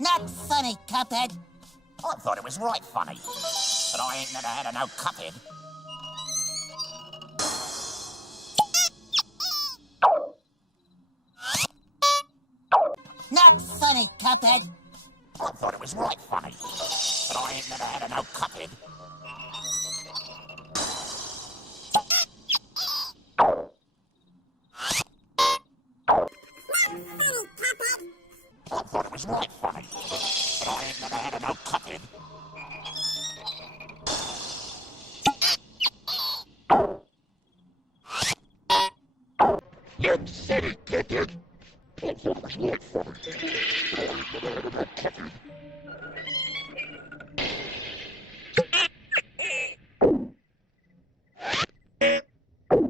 Not funny, Cuphead. I thought it was right funny. But I ain't never had a no Cuphead. Not funny, Cuphead. I thought it was right funny. But I ain't never had a no Cuphead. I thought it was right funny. But I ain't never had a no Cuphead. Not funny, Cuphead. I thought it was right funny. But I ain't never had a no Cuphead.